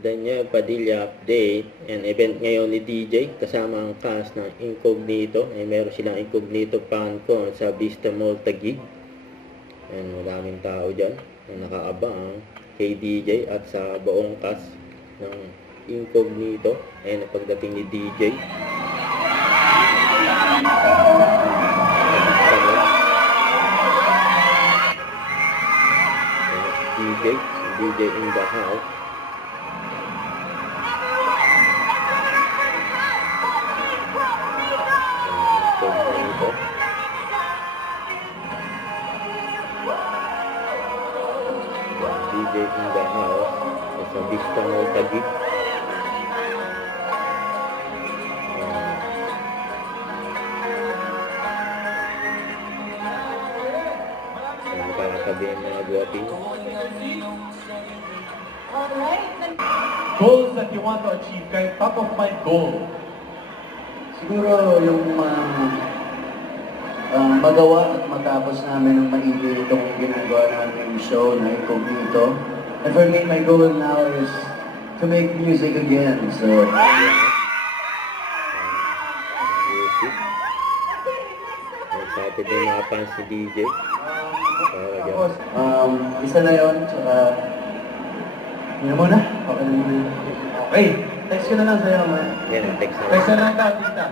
Daniel Padilla update and event ngayon ni DJ kasama ang cast ng Incognito ay meron silang Incognito FanCon sa Vista Mall Taguig. And maraming tao dyan na nakaabang kay DJ at sa buong cast ng Incognito ay napagdating ni DJ. DJ in the house. DJ in the house sa Vista Mall Taguig. Nakakatabi ang mga guwapin. Goals that you want to achieve, kahit top of mind goal. Siguro yung magawa at matapos namin ng maigi itong ginagawa namin show na Incognito. And for me, my goal now is to make music again. So, Music. Excited din mga fans ni DJ. tapos, isa na yun. Yun muna. Okay na muna. Okay. Text ko na lang sa'yo, man. Yan, text na Kaysa lang ka, tita.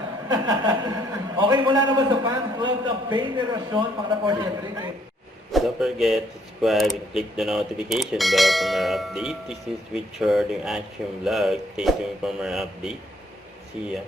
Okay, mula naman sa fans club ng Veneration, para po siyempre Don't forget to subscribe and click the notification bell for more update. This is Richard, yung Action Vlog. Stay tuned for more update. See ya.